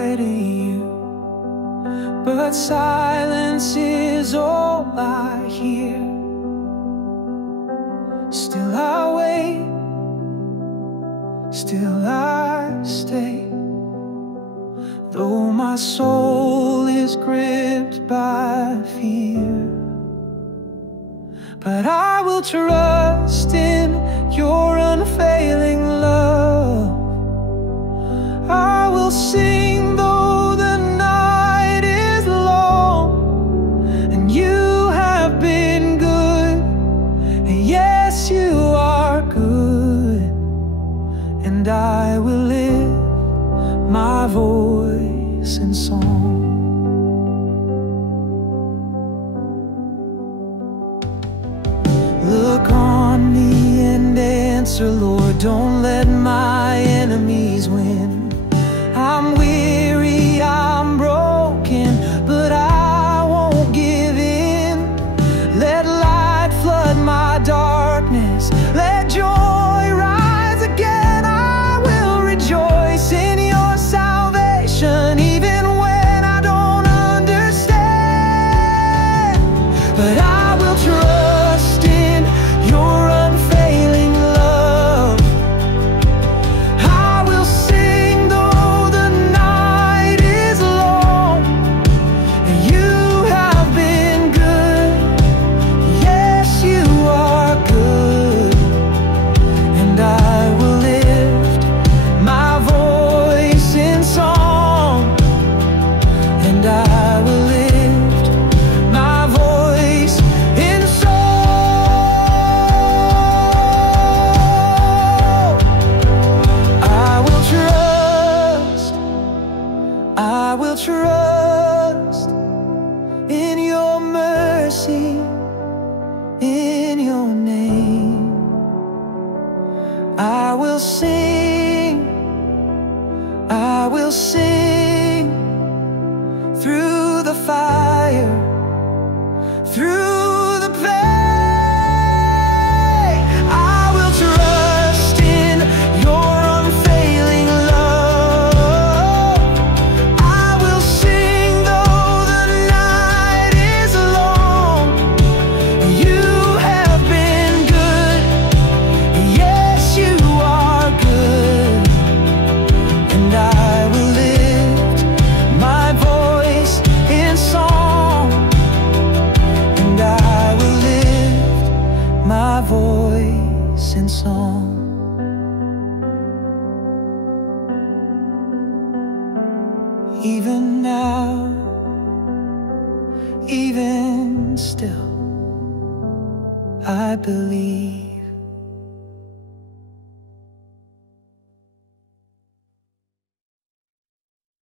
confide in you, but silence is all I hear. Still I wait, still I stay, though my soul is gripped by fear. But I will trust in your unfailing love. I will sing though the night is long, and you have been good, and yes, you are good, and I will lift my voice in song. Look on me and answer, Lord, don't let my enemies win. I'm weary, I'm broken, but I won't give in. Let light flood my darkness, let joy rise again. I will rejoice in your salvation, even when I don't understand. But I will trust in your unfailing love. I will sing though the night is long, and you have been good. Yes, you are good, and I will lift my voice in song, and I will lift my voice in song. I will trust in your mercy, in your name. I will sing through the fire, through the pain. I will trust in your unfailing love. I will sing though the night is long. You have been good, yes, you are good, and I will lift my voice in song, and I will lift my voice in song. Even now, even still, I believe.